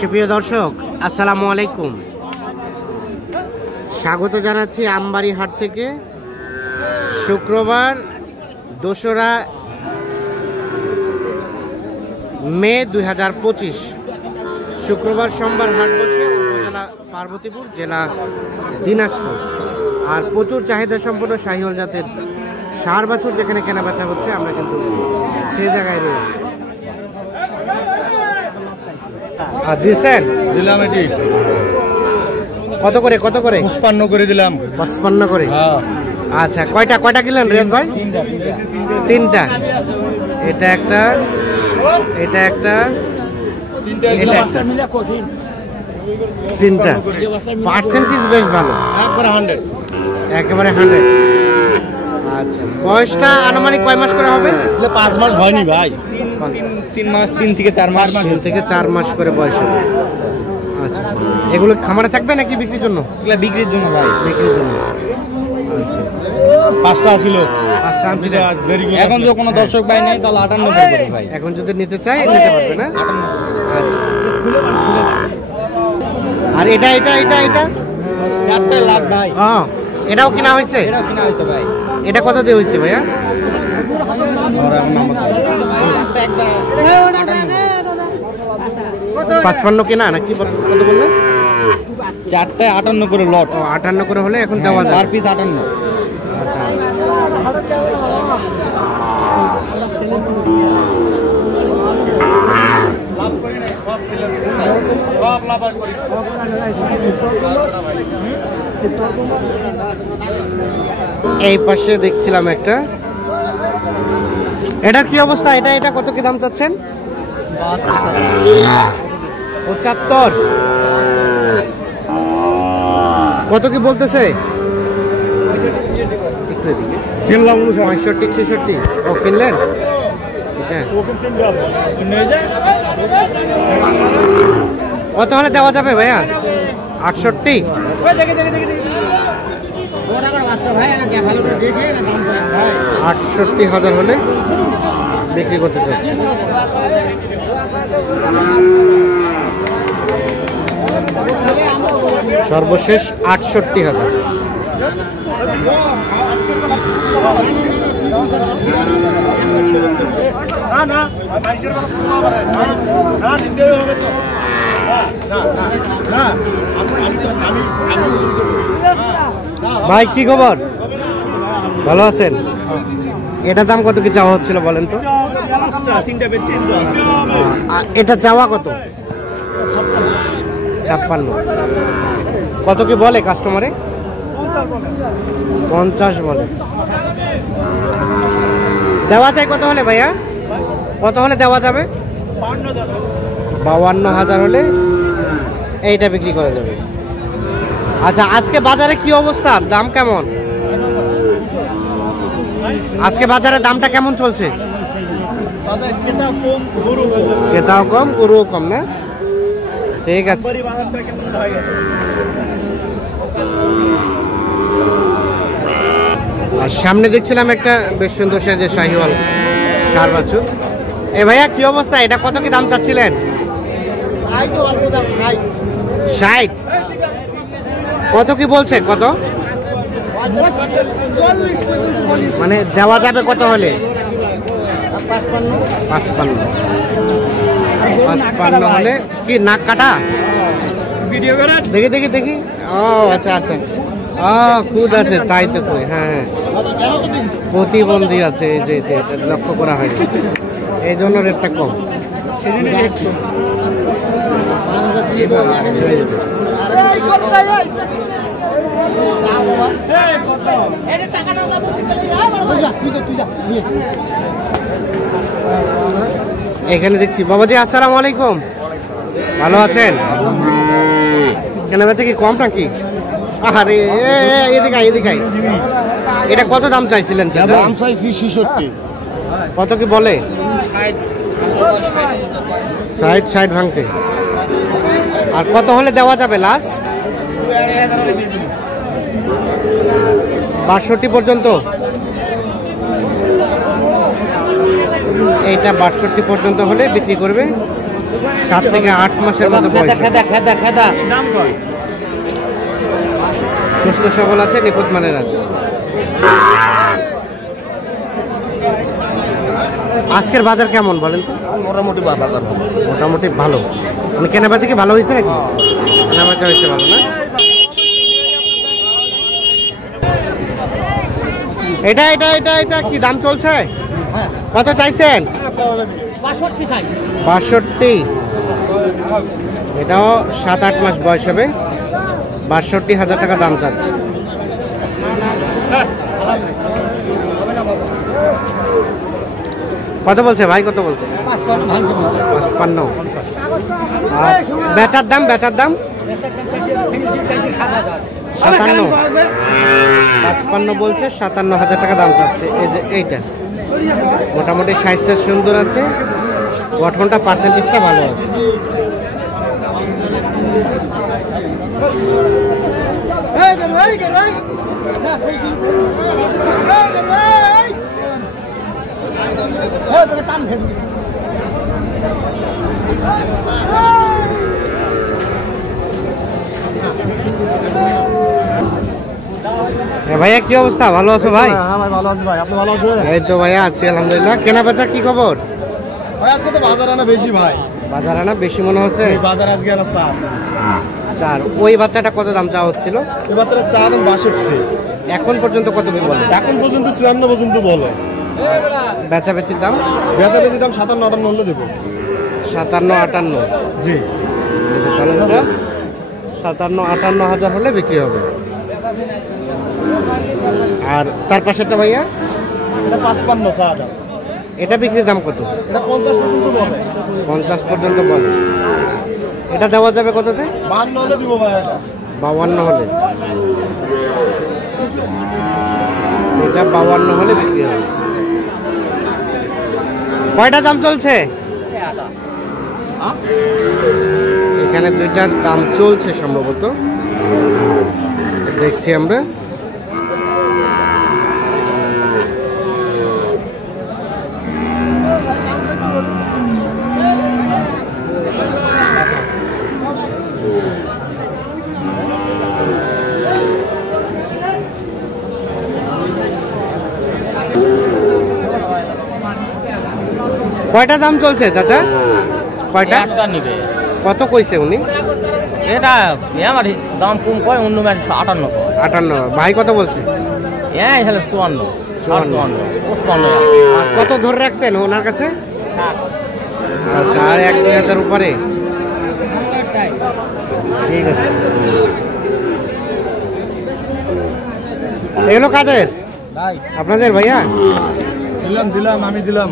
সুপ্রিয় দর্শক, আসসালামু আলাইকুম। স্বাগত জানাচ্ছি আমবাড়ি হাট থেকে। শুক্রবার 2রা মে 2025, শুক্রবার সোমবার হাট বসে উপজেলা পার্বতীপুর, জেলা দিনাজপুর। আর প্রচুর চাহিদা সম্পন্ন শাহিওয়াল জাতের ষাঁড় বাছুর যেখানে কেনা বেচা হচ্ছে, আমরা কিন্তু সে জায়গায় রয়েছি। আর দিচ্ছেন? দিলাম। এটি কত করে? 55 করে দিলাম। 55 করে। আচ্ছা, কয়টা কিনলেন রিয়াদ ভাই? তিনটা। এটা একটা, এটা একটা, এটা একটা, তিনটা। পার্সেন্টেজ বেশ ভালো, একেবারে 100। আচ্ছা, বয়সটা আনুমানিক কয় মাস করে হবে? 5 মাস হয়নি ভাই, 3 মাস, 3 থেকে 4 মাস, 3 থেকে 4 মাস করে বয়স হবে। আচ্ছা, এগুলো খামারে থাকবে নাকি বিক্রির জন্য? এগুলা বিক্রির জন্য ভাই, বিক্রির জন্য। আচ্ছা, 5টা ছিল। এখন যদি কোনো দর্শক ভাই নেই তাহলে 58 করে ভাই। এখন যদি নিতে চাই নিতে পারবে না? আচ্ছা, আর এটা এটা এটা এটা 4টা লাখ ভাই। হ্যাঁ, এটাও কিনা হয়েছে? এটাও কিনা হয়েছে ভাই। এটা কত দিয়ে হয়েছে ভাইয়া? 55 কিনা নাকি কত বললেন? 4টায় 58 করে লট। 58 করে হলে এখন দেওয়া যায়। Per piece 58। আচ্ছা, এই পাশে দেখছিলাম একটা, এটা কি অবস্থা? এটা কত কি দাম চাচ্ছেন? 75। কত কি বলতেছে? একটু এদিকে কিনলাম 65, 66। ও কিনলেন? কত হলে দেওয়া যাবে ভাইয়া? 68। 68,000 হলে বিক্রি করতে চাচ্ছি। সর্বশেষ 68,000। ভাই কি খবর? ভালো আছেন? এটা দাম কত কি চাওয়া হচ্ছিল বলেন তো? এটা চাওয়া কত? 56। কত কি বলে কাস্টমারে? 50 বলে। দেওয়া যায় কত হলে ভাইয়া? কত হলে দেওয়া যাবে? 52,000 হলে এইটা বিক্রি করা যাবে। আচ্ছা, আজকে বাজারে কি অবস্থা? দাম কেমন? আজকে বাজারে দামটা কেমন চলছে? ক্রেতাও কম, গরুও কম না? ঠিক আছে। আর সামনে দেখছিলাম একটা বেশ সুন্দর সাইজের শাহিওয়াল ষাঁড় বাছুর। এ ভাইয়া কি অবস্থা? এটা কত কি দাম চাচ্ছিলেন? 60। কত কি বলছে? কত মানে দেওয়া যাবে কত হলে? 55 হলে কি নাক কাটা? দেখি। ও আচ্ছা, খুদ আছে তাই তো কই। হ্যাঁ, প্রতিবন্ধী আছে, এই যে লক্ষ্য করা হয়নি, এই জন্য রেটটা কম। এখানে দেখছি বাবাজি, আসসালামু আলাইকুম। ভালো আছেন? কেনা বেচা কি কম নাকি? আরে এদিকে। এটা কত দাম চাইছিলেন? দাম চাইছি 66। কত কি বলে? 60 ভাঙতে। আর কত হলে দেওয়া যাবে লাস্ট? 62 পর্যন্ত। এইটা 62 পর্যন্ত হলে বিক্রি করবে। 7 থেকে 8 মাসের মতো বয়স। সুস্থ সবল আছে, নিখুঁত মানের আছে। আজকের বাজার কেমন বলেন তো? মোটামুটি বাজার ভালো। মোটামুটি ভালো, মানে কেনাবেচা কি ভালো হয়েছে নাকি? কেনাবেচা হয়েছে ভালো না? এটা এটা এটা এটা কি দাম চলছে? কত চাইছেন? 62। এটাও 7-8 মাস বয়স হবে, 62,000 টাকা দাম চাচ্ছে। কত বলছে ভাই, কত বলছে? 55। আর বেচার দাম, বেচার দাম 57। 55 বলছে, 57,000 টাকা দাম চাচ্ছে। এই যে এইটা মোটামুটি সাইজটা সুন্দর আছে, গঠনটা পার্সেন্টেজটা ভালো আছে। ভাইয়া কি অবস্থা, ভালো আছো ভাই? হ্যাঁ ভাই ভালো আছি ভাই, আপনি ভালো আছেন? এই তো ভাইয়া আছি আলহামদুলিল্লাহ। কেনা বেচা কি খবর ভাই? আজকে তো বাজার আনা বেশি ভাই। বাজার আনা বেশি মনে হচ্ছে। বাজার আজকে আনা 4। ওই বাচ্চাটা কত দাম চাওয়া হচ্ছিল? এই বাচ্চাটা চা দাম 62। এখন পর্যন্ত কত কি বলে? এখন পর্যন্ত 54 পর্যন্ত বলে। বেচা বেচির দাম? বেচা বেচি দাম 57-58 হলে দেবো। 57-58। জি, তাহলে এটা 57-58,000 হলে বিক্রি হবে। আর তার পাশেরটা ভাইয়া? এটা 55 চা দাম। এটা বিক্রির দাম কত? এটা 50 পর্যন্ত বলে। 50 পর্যন্ত বলে। এটা দেওয়া যাবে কততে? 52 হলে দিব ভাই। এটা 52 হলে, এটা 52 হলে বিক্রি হবে। কয়টা দাম চলছে এখানে? 2টার দাম চলছে সম্ভবত, দেখছি আমরা। কয়টা দাম চলছে চাচা? কয়টা? একটা নিবে। কত কইছে উনি? এটা আমার দাম কম কয়, অন্য ম্যাচ 58 কয়। 58। ভাই কত বলছে? হ্যাঁ এখানে 54। 55। আর কত ধরে রাখছেন ওনার কাছে? আচ্ছা, আর 1-2 উপরে। ঠিক আছে। এগুলো কাদের? আপনাদের ভাইয়া? দিলাম আমি দিলাম।